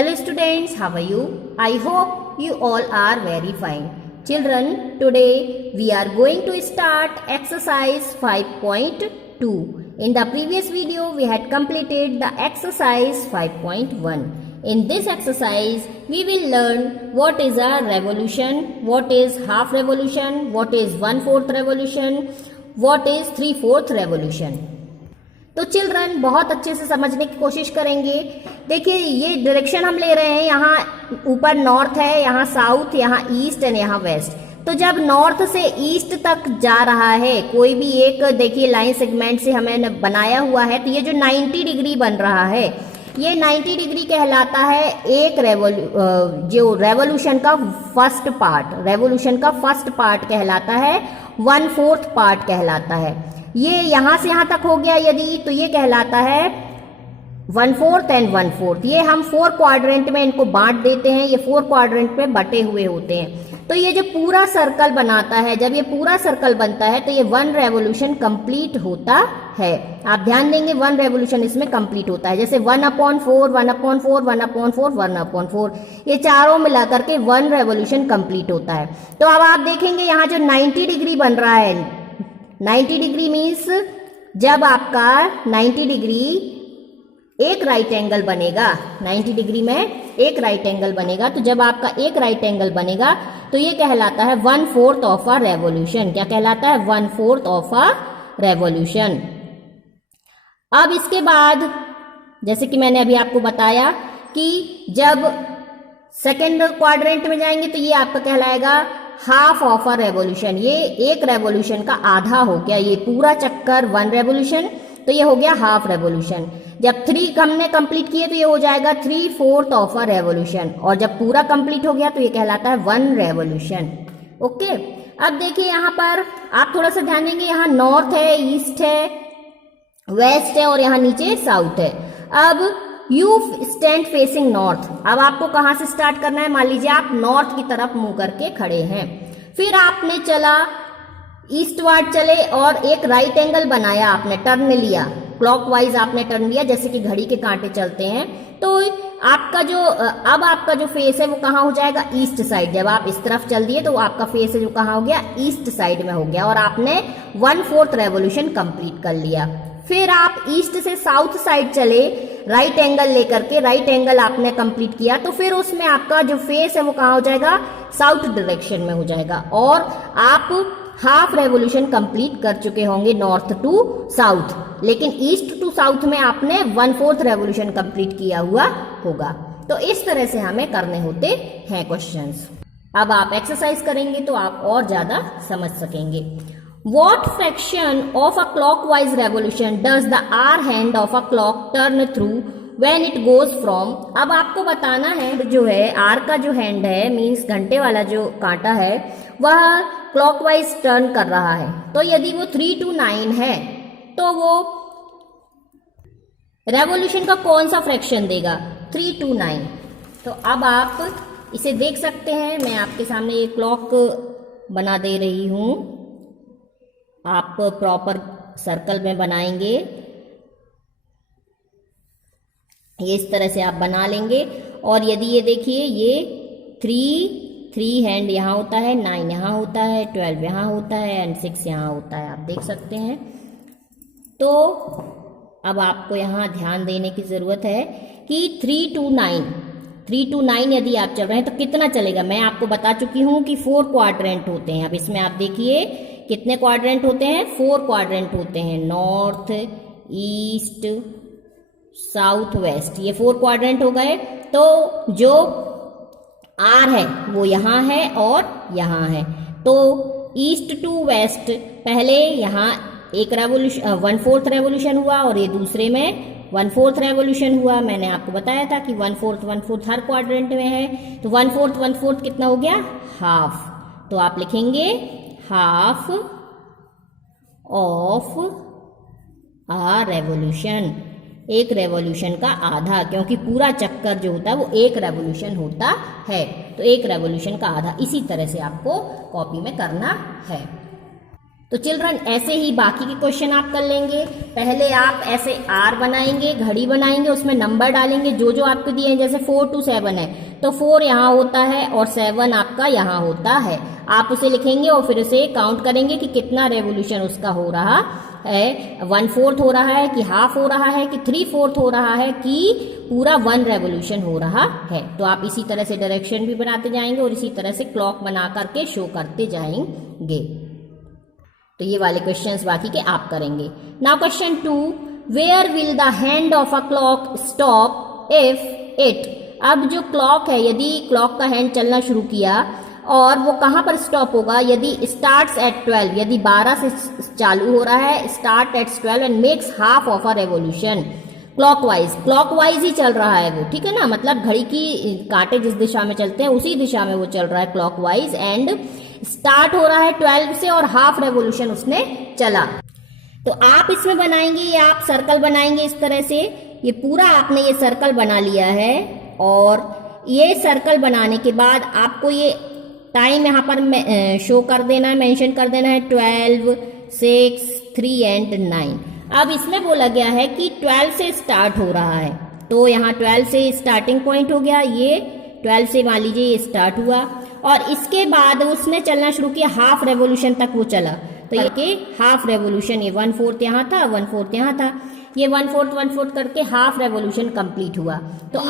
Hello students, how are you? I hope you all are very fine. Children, today we are going to start exercise 5.2. In the previous video, we had completed the exercise 5.1. In this exercise, we will learn what is a revolution, what is half revolution, what is 1/4 revolution, what is 3/4 revolution. तो children बहुत अच्छे से समझने की कोशिश करेंगे। देखिए ये डायरेक्शन हम ले रहे हैं, यहाँ ऊपर नॉर्थ है, यहाँ साउथ, यहाँ ईस्ट एंड यहाँ वेस्ट। तो जब नॉर्थ से ईस्ट तक जा रहा है कोई भी एक, देखिए लाइन सेगमेंट से हमें बनाया हुआ है, तो ये जो 90 डिग्री बन रहा है ये 90 डिग्री कहलाता है एक जो रेवोल्यूशन का फर्स्ट पार्ट, रेवोल्यूशन का फर्स्ट पार्ट कहलाता है, 1/4 पार्ट कहलाता है। ये यहां से यहां तक हो गया यदि, तो ये कहलाता है 1/4 एंड 1/4। ये हम 4 क्वाड्रेंट में इनको बांट देते हैं, ये 4 क्वाड्रेंट में बटे हुए होते हैं। तो ये जो पूरा सर्कल बनाता है, जब ये पूरा सर्कल बनता है तो ये 1 रेवोल्यूशन कंप्लीट होता है। आप ध्यान देंगे 1 रेवोल्यूशन इसमें कंप्लीट होता है। जैसे 1/4, 1/4, 1/4, 1/4, ये चारों मिलाकर के 1 रेवोल्यूशन कंप्लीट होता है। तो अब आप देखेंगे यहाँ जो 90 डिग्री बन रहा है, 90 डिग्री मीन्स जब आपका 90 डिग्री एक राइट एंगल बनेगा, 90 डिग्री में एक राइट एंगल बनेगा, तो जब आपका एक राइट एंगल बनेगा तो ये कहलाता है 1/4 ऑफ अ रेवोल्यूशन। क्या कहलाता है? 1/4 ऑफ अ रेवोल्यूशन। अब इसके बाद जैसे कि मैंने अभी आपको बताया कि जब सेकेंड क्वाड्रेंट में जाएंगे तो ये आपका कहलाएगा हाफ ऑफ अ रेवोल्यूशन। ये एक रेवोल्यूशन का आधा हो गया, ये पूरा चक्कर 1 रेवोल्यूशन, तो ये हो गया हाफ रेवोल्यूशन। जब 3 हमने कंप्लीट किए तो ये हो जाएगा 3/4 ऑफ अ रेवोल्यूशन, और जब पूरा कंप्लीट हो गया तो ये कहलाता है 1 रेवोल्यूशन। ओके, अब देखिए यहाँ पर आप थोड़ा सा ध्यान देंगे, यहाँ नॉर्थ है, ईस्ट है, वेस्ट है और यहाँ नीचे साउथ है। अब यू स्टैंड फेसिंग नॉर्थ। अब आपको कहां से स्टार्ट करना है? मान लीजिए आप नॉर्थ की तरफ मुंह करके खड़े हैं, फिर आपने चला ईस्टवर्ड चले और एक राइट एंगल बनाया, आपने टर्न लिया, क्लॉकवाइज आपने टर्न लिया, जैसे कि घड़ी के कांटे चलते हैं। तो आपका जो अब आपका जो फेस है वो कहाँ हो जाएगा? East side. जब आप इस तरफ चल दिए तो आपका फेस है जो कहाँ हो गया? ईस्ट साइड में हो गया, और आपने 1/4 रेवोल्यूशन कंप्लीट कर लिया। फिर आप ईस्ट से साउथ साइड चले, राइट एंगल लेकर के, राइट एंगल आपने कंप्लीट किया, तो फिर उसमें आपका जो फेस है वो कहाँ हो जाएगा? साउथ डायरेक्शन में हो जाएगा, और आप हाफ रेवोल्यूशन कंप्लीट कर चुके होंगे नॉर्थ टू साउथ। लेकिन ईस्ट टू साउथ में आपने 1/4 रेवोल्यूशन कंप्लीट किया हुआ होगा। तो इस तरह से हमें करने होते हैं क्वेश्चंस। अब आप एक्सरसाइज करेंगे तो आप और ज्यादा समझ सकेंगे। What fraction of a clockwise revolution does the hour hand of a clock turn through when it goes from? अब आपको बताना है जो है आर का जो हैंड है, मीन्स घंटे वाला जो कांटा है, वह क्लॉकवाइज टर्न कर रहा है। तो यदि वो 3 to 9 है तो वो रेवोल्यूशन का कौन सा फ्रैक्शन देगा? 3 to 9। तो अब आप इसे देख सकते हैं, मैं आपके सामने ये क्लॉक बना दे रही हूं, आप प्रॉपर सर्कल में बनाएंगे, ये इस तरह से आप बना लेंगे। और यदि ये देखिए ये 3 हैंड यहाँ होता है, 9 यहाँ होता है, 12 यहाँ होता है एंड 6 यहाँ होता है, आप देख सकते हैं। तो अब आपको यहाँ ध्यान देने की जरूरत है कि 3 to 9 यदि आप चल रहे हैं तो कितना चलेगा? मैं आपको बता चुकी हूं कि 4 क्वाड्रेंट होते हैं। अब इसमें आप देखिए कितने क्वाड्रेंट होते हैं? 4 क्वाड्रेंट होते हैं, नॉर्थ, ईस्ट, साउथ, वेस्ट, ये 4 क्वाड्रेंट हो गए। तो जो आर है वो यहाँ है और यहाँ है, तो ईस्ट टू वेस्ट पहले यहाँ एक रेवोल्यूशन 1/4 रेवोल्यूशन हुआ और ये दूसरे में 1/4 रेवोल्यूशन हुआ। मैंने आपको बताया था कि 1/4 हर क्वाड्रेंट में है, तो 1/4 कितना हो गया? हाफ। तो आप लिखेंगे हाफ ऑफ अ रेवोल्यूशन, एक रेवोल्यूशन का आधा, क्योंकि पूरा चक्कर जो होता है वो एक रेवोल्यूशन होता है, तो एक रेवोल्यूशन का आधा। इसी तरह से आपको कॉपी में करना है। तो चिल्ड्रन ऐसे ही बाकी के क्वेश्चन आप कर लेंगे। पहले आप ऐसे आर बनाएंगे, घड़ी बनाएंगे, उसमें नंबर डालेंगे जो जो आपको दिए हैं। जैसे 4 to 7 है तो 4 यहाँ होता है और 7 आपका यहाँ होता है। आप उसे लिखेंगे और फिर उसे काउंट करेंगे कि कितना रेवोल्यूशन उसका हो रहा है। 1/4 हो रहा है कि हाफ हो रहा है कि 3/4 हो रहा है कि पूरा 1 रेवोल्यूशन हो रहा है। तो आप इसी तरह से डायरेक्शन भी बनाते जाएंगे और इसी तरह से क्लॉक बना करके शो करते जाएंगे। तो ये वाले क्वेश्चंस बाकी के आप करेंगे। Now question 2, where will the hand of a clock stop if it. अब जो क्लॉक है, यदि क्लॉक का हैंड चलना शुरू किया और वो कहां पर स्टॉप होगा, यदि स्टार्ट्स एट 12, यदि 12 से चालू हो रहा है, start at 12 and makes half of a revolution clockwise ही चल रहा है वो, ठीक है ना। मतलब घड़ी की कांटे जिस दिशा में चलते हैं उसी दिशा में वो चल रहा है क्लॉकवाइज, एंड स्टार्ट हो रहा है 12 से और हाफ रेवोल्यूशन उसने चला। तो आप इसमें बनाएंगे, ये आप सर्कल बनाएंगे इस तरह से। ये पूरा आपने ये सर्कल बना लिया है और ये सर्कल बनाने के बाद आपको ये टाइम यहाँ पर शो कर देना है, मेंशन कर देना है 12, 6, 3 एंड 9। अब इसमें बोला गया है कि 12 से स्टार्ट हो रहा है, तो यहाँ 12 से स्टार्टिंग पॉइंट हो गया, ये 12 से मान लीजिए ये स्टार्ट हुआ और इसके बाद उसने चलना शुरू किया, हाफ रेवोल्यूशन तक वो चला। तो ये के हाफ रेवोल्यूशन, ये 1/4 यहाँ था, 1/4 यहाँ था, ये 1/4 करके हाफ रेवोल्यूशन कंप्लीट हुआ। तो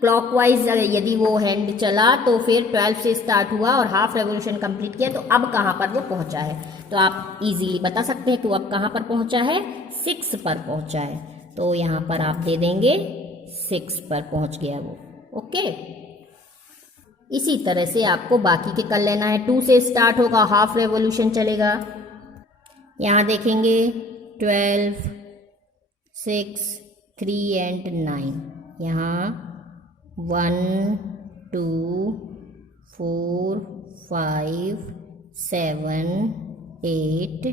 क्लॉकवाइज यदि वो हैंड चला तो फिर 12 से स्टार्ट हुआ और हाफ रेवोल्यूशन कंप्लीट किया, तो अब कहाँ पर वो पहुंचा है। तो आप इजीली बता सकते हैं कि वो अब कहाँ पर पहुंचा है, 6 पर पहुंचा है। तो यहाँ पर आप दे देंगे 6 पर पहुंच गया वो। ओके, इसी तरह से आपको बाकी के कर लेना है। 2 से स्टार्ट होगा, हाफ रेवोल्यूशन चलेगा। यहाँ देखेंगे 12, 6, 3 एंड 9। यहाँ 1, 2, 4, 5, 7, 8,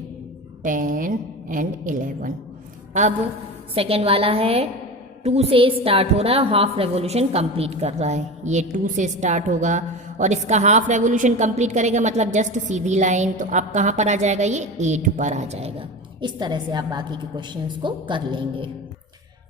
10 एंड 11। अब सेकेंड वाला है 2 से स्टार्ट हो रहा है, हाफ रेवोल्यूशन कंप्लीट कर रहा है। ये 2 से स्टार्ट होगा और इसका हाफ रेवोल्यूशन कंप्लीट करेगा, मतलब जस्ट सीधी लाइन। तो आप कहाँ पर आ जाएगा, ये 8 पर आ जाएगा। इस तरह से आप बाकी के क्वेश्चंस को कर लेंगे।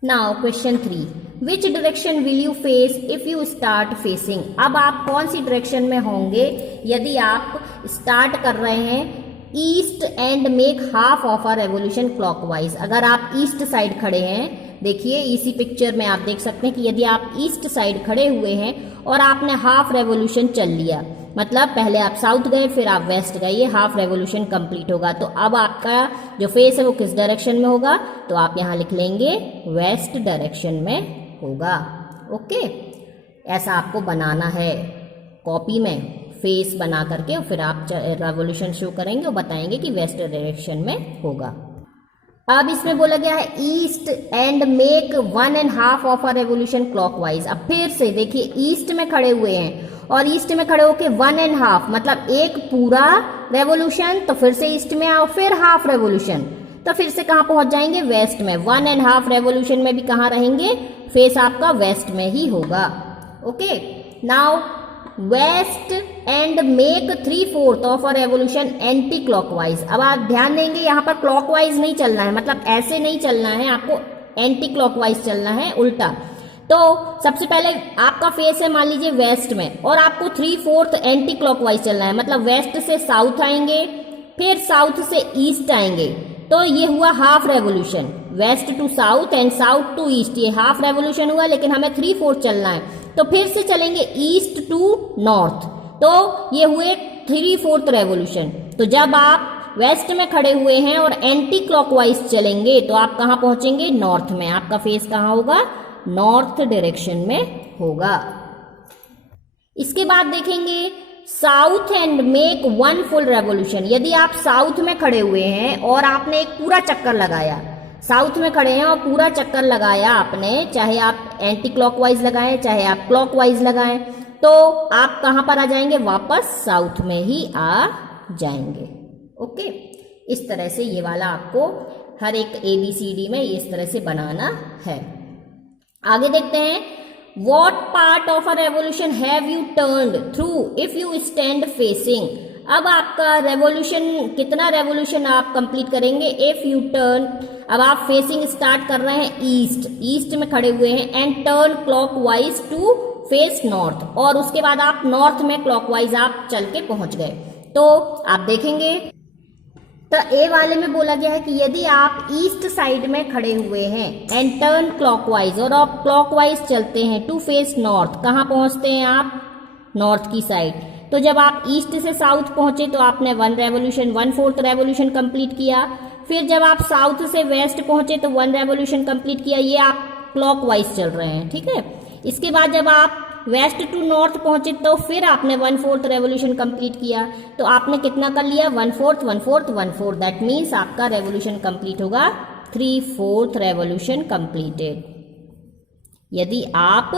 Now question 3, which direction will you face if you start facing. अब आप कौन सी डायरेक्शन में होंगे यदि आप स्टार्ट कर रहे हैं east and make half of a revolution clockwise. अगर आप ईस्ट साइड खड़े हैं, देखिए इसी पिक्चर में आप देख सकते हैं कि यदि आप ईस्ट साइड खड़े हुए हैं और आपने हाफ रेवोल्यूशन चल लिया, मतलब पहले आप साउथ गए फिर आप वेस्ट गए, ये हाफ रेवोल्यूशन कंप्लीट होगा। तो अब आपका जो फेस है वो किस डायरेक्शन में होगा, तो आप यहाँ लिख लेंगे वेस्ट डायरेक्शन में होगा। ओके, ऐसा आपको बनाना है कॉपी में, फेस बना करके और फिर आप रेवोल्यूशन शो करेंगे और बताएंगे कि वेस्ट डायरेक्शन में होगा। अब इसमें बोला गया है east and make 1.5 of a revolution clockwise. अब फिर से देखिए ईस्ट में खड़े हुए हैं और ईस्ट में खड़े होके 1.5 मतलब एक पूरा रेवोल्यूशन, तो फिर से ईस्ट में आओ, फिर हाफ रेवोल्यूशन, तो फिर से कहाँ पहुंच जाएंगे, वेस्ट में। 1.5 रेवोल्यूशन में भी कहाँ रहेंगे, फेस आपका वेस्ट में ही होगा। Okay, now west and make 3/4 of a revolution anti clockwise. अब आप ध्यान देंगे यहाँ पर क्लॉकवाइज नहीं चलना है, मतलब ऐसे नहीं चलना है, आपको एंटी क्लॉकवाइज चलना है, उल्टा। तो सबसे पहले आपका फेस है मान लीजिए वेस्ट में और आपको 3/4 एंटी क्लॉकवाइज चलना है, मतलब वेस्ट से साउथ आएंगे फिर साउथ से ईस्ट आएंगे। तो ये हुआ half revolution, west to south and south to east, ये हाफ रेवोल्यूशन हुआ, लेकिन हमें 3/4 चलना है। तो फिर से चलेंगे ईस्ट टू नॉर्थ, तो ये हुए 3/4 रेवोल्यूशन। तो जब आप वेस्ट में खड़े हुए हैं और एंटी क्लॉकवाइज चलेंगे तो आप कहाँ पहुंचेंगे, नॉर्थ में। आपका फेस कहाँ होगा, नॉर्थ डायरेक्शन में होगा। इसके बाद देखेंगे south and make 1 full revolution. यदि आप साउथ में खड़े हुए हैं और आपने एक पूरा चक्कर लगाया, साउथ में खड़े हैं और पूरा चक्कर लगाया आपने, चाहे आप एंटी क्लॉकवाइज लगाएं चाहे आप क्लॉकवाइज लगाएं, तो आप कहां पर आ जाएंगे, वापस साउथ में ही आ जाएंगे। ओके, इस तरह से ये वाला आपको हर एक ABCD में इस तरह से बनाना है। आगे देखते हैं, what part of a revolution have you turned through if you stand facing. अब आपका रेवोल्यूशन, कितना रेवोल्यूशन आप कंप्लीट करेंगे? इफ यू टर्न, अब आप फेसिंग स्टार्ट कर रहे हैं ईस्ट, ईस्ट में खड़े हुए हैं, and turn clockwise to face north, और उसके बाद आप नॉर्थ में क्लॉकवाइज आप चल के पहुंच गए, तो आप देखेंगे तो ए वाले में बोला गया है कि यदि आप ईस्ट साइड में खड़े हुए हैं एंड टर्न क्लॉकवाइज, और आप क्लॉकवाइज चलते हैं टू फेस नॉर्थ, कहाँ पहुंचते हैं आप? नॉर्थ की साइड। तो जब आप ईस्ट से साउथ पहुंचे तो आपने 1 रेवोल्यूशन, 1/4 रेवोल्यूशन कंप्लीट किया। फिर जब आप साउथ से वेस्ट पहुंचे तो 1 रेवोल्यूशन कंप्लीट किया, ये आप क्लॉकवाइज चल रहे हैं, ठीक है। इसके बाद जब आप वेस्ट टू नॉर्थ पहुंचे तो फिर आपने 1/4 रेवोल्यूशन कंप्लीट किया, तो आपने कितना कर लिया? 1/4 1/4 1/4, दैट मीन्स आपका रेवोल्यूशन कंप्लीट होगा 3/4 रेवोल्यूशन कंप्लीटेड। यदि आप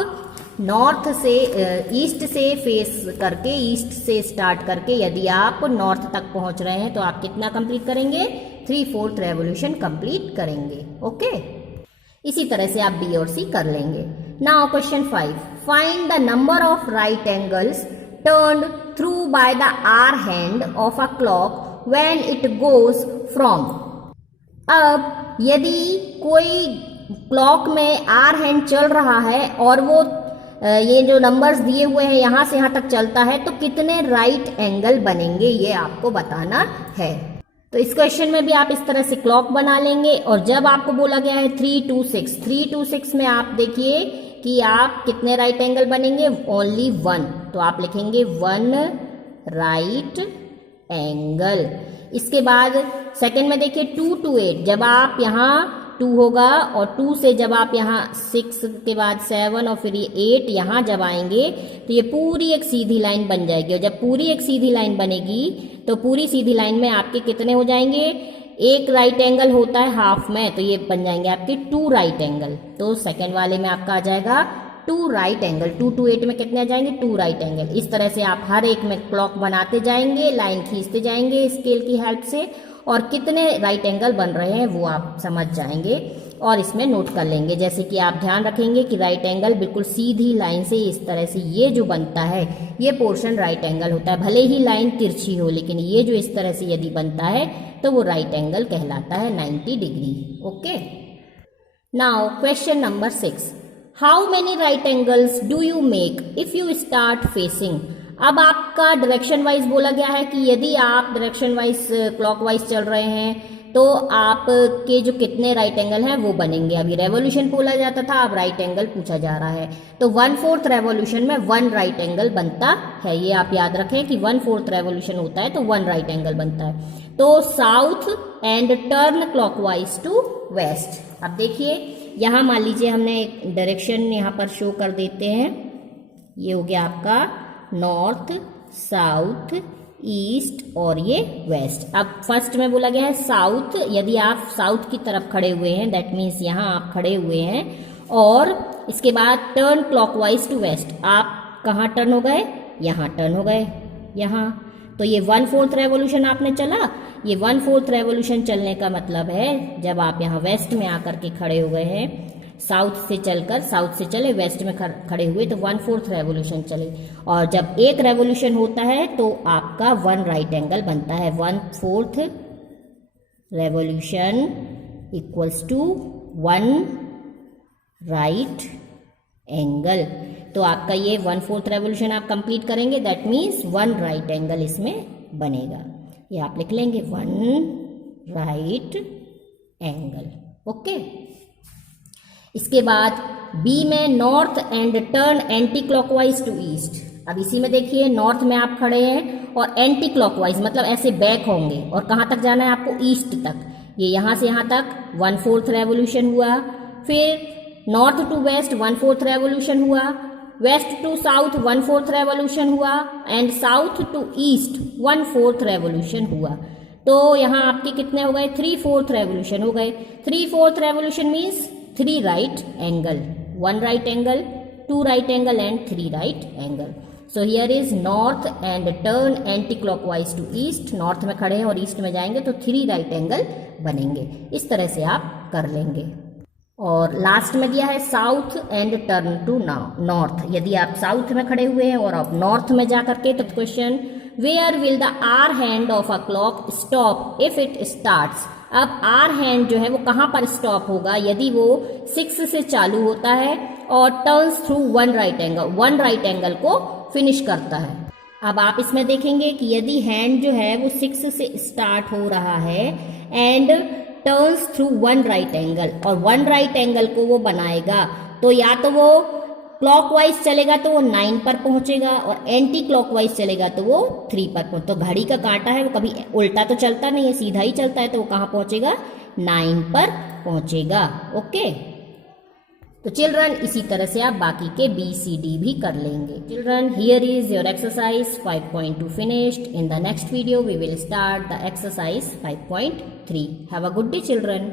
नॉर्थ से ईस्ट से फेस करके, ईस्ट से स्टार्ट करके यदि आप नॉर्थ तक पहुंच रहे हैं तो आप कितना कंप्लीट करेंगे? 3/4 रेवोल्यूशन कंप्लीट करेंगे। ओके, इसी तरह से आप बी और सी कर लेंगे। Now question 5, find the number of right angles turned through by the hour hand of a clock when it goes from. अब यदि कोई क्लॉक में आर हैंड चल रहा है और वो ये जो नंबर्स दिए हुए हैं यहां से यहां तक चलता है, तो कितने राइट एंगल बनेंगे ये आपको बताना है। तो इस क्वेश्चन में भी आप इस तरह से क्लॉक बना लेंगे, और जब आपको बोला गया है 3 to 6, 3 to 6 में आप देखिए कि आप कितने राइट एंगल बनेंगे? ओनली 1, तो आप लिखेंगे 1 राइट एंगल। इसके बाद सेकंड में देखिए 2 to 8, जब आप यहाँ 2 होगा और 2 से जब आप यहाँ 6 के बाद 7 और फिर ये 8 यहाँ जब आएंगे तो ये पूरी एक सीधी लाइन बन जाएगी, और जब पूरी एक सीधी लाइन बनेगी तो पूरी सीधी लाइन में आपके कितने हो जाएंगे? एक राइट एंगल होता है हाफ में, तो ये बन जाएंगे आपके 2 राइट एंगल। तो सेकंड वाले में आपका आ जाएगा 2 राइट एंगल। 2 to 8 में कितने आ जाएंगे? 2 राइट एंगल। इस तरह से आप हर एक में क्लॉक बनाते जाएंगे, लाइन खींचते जाएंगे स्केल की हेल्प से, और कितने राइट एंगल बन रहे हैं वो आप समझ जाएंगे और इसमें नोट कर लेंगे। जैसे कि आप ध्यान रखेंगे कि राइट एंगल बिल्कुल सीधी लाइन से इस तरह से ये जो बनता है ये पोर्शन राइट एंगल होता है, भले ही लाइन तिरछी हो, लेकिन ये जो इस तरह से यदि बनता है तो वो राइट एंगल कहलाता है 90 degree. Okay, now question number 6, how many right angles do you make if you start facing. अब आपका डायरेक्शन वाइज बोला गया है कि यदि आप डायरेक्शन वाइज क्लॉकवाइज चल रहे हैं तो आपके जो कितने राइट एंगल हैं वो बनेंगे। अभी रेवोल्यूशन बोला जाता था, अब राइट एंगल पूछा जा रहा है। तो 1/4 रेवोल्यूशन में 1 राइट एंगल बनता है, ये आप याद रखें कि 1/4 रेवोल्यूशन होता है तो 1 राइट एंगल बनता है। तो south and turn clockwise to west. अब देखिए यहाँ मान लीजिए हमने एक डायरेक्शन यहाँ पर शो कर देते हैं, ये हो गया आपका नॉर्थ, साउथ, ईस्ट और ये वेस्ट। अब फर्स्ट में बोला गया है साउथ, यदि आप साउथ की तरफ खड़े हुए हैं दैट मीन्स यहाँ आप खड़े हुए हैं, और इसके बाद टर्न क्लॉकवाइज टू वेस्ट। आप कहाँ टर्न हो गए? यहाँ टर्न हो गए, यहाँ। तो ये 1/4 रेवोल्यूशन आपने चला। ये 1/4 रेवोल्यूशन चलने का मतलब है जब आप यहाँ वेस्ट में आकर के खड़े हो गए हैं, साउथ से चलकर, साउथ से चले वेस्ट में खड़े हुए तो 1/4 रेवोल्यूशन चले, और जब एक रेवोल्यूशन होता है तो आपका 1 राइट एंगल बनता है। 1/4 revolution equals to 1 right angle. तो आपका ये 1/4 रेवोल्यूशन आप कंप्लीट करेंगे, दैट मीन्स 1 राइट एंगल इसमें बनेगा। ये आप लिख लेंगे 1 राइट एंगल। ओके, इसके बाद बी में north and turn anti clockwise to east. अब इसी में देखिए नॉर्थ में आप खड़े हैं और एंटी क्लॉकवाइज मतलब ऐसे बैक होंगे, और कहाँ तक जाना है आपको? ईस्ट तक। ये यहाँ से यहाँ तक 1/4 रेवोल्यूशन हुआ, फिर नॉर्थ टू वेस्ट 1/4 रेवोल्यूशन हुआ, वेस्ट टू साउथ 1/4 रेवोल्यूशन हुआ, and south to east 1/4 revolution हुआ। तो यहाँ आपके कितने हो गए? 3/4 रेवोल्यूशन हो गए। 3/4 revolution means 3 right angle, 1 right angle, 2 right angle and 3 right angle. So here is north and turn anti clockwise to east. North में खड़े हैं और ईस्ट में जाएंगे तो 3 राइट एंगल बनेंगे। इस तरह से आप कर लेंगे। और लास्ट में दिया है south and turn to north. यदि आप साउथ में खड़े हुए हैं और आप नॉर्थ में जा करके, तो question where will the hour hand of a clock stop if it starts. अब आर हैंड जो है वो कहाँ पर स्टॉप होगा यदि वो 6 से चालू होता है और turns through one right angle को फिनिश करता है। अब आप इसमें देखेंगे कि यदि हैंड जो है वो 6 से स्टार्ट हो रहा है and turns through one right angle, और वन राइट एंगल को वो बनाएगा तो या तो वो क्लॉकवाइज चलेगा तो वो 9 पर पहुंचेगा और एंटी क्लॉकवाइज चलेगा तो वो 3 पर पहुंच। तो घड़ी का कांटा है वो कभी उल्टा तो चलता नहीं है, सीधा ही चलता है, तो वो कहाँ पहुंचेगा 9 पर पहुंचेगा। ओके, तो चिल्ड्रन इसी तरह से आप बाकी के BCD भी कर लेंगे। Children here is your exercise 5.2 finished. In the next video we will start the exercise 5.3। Have a good day children.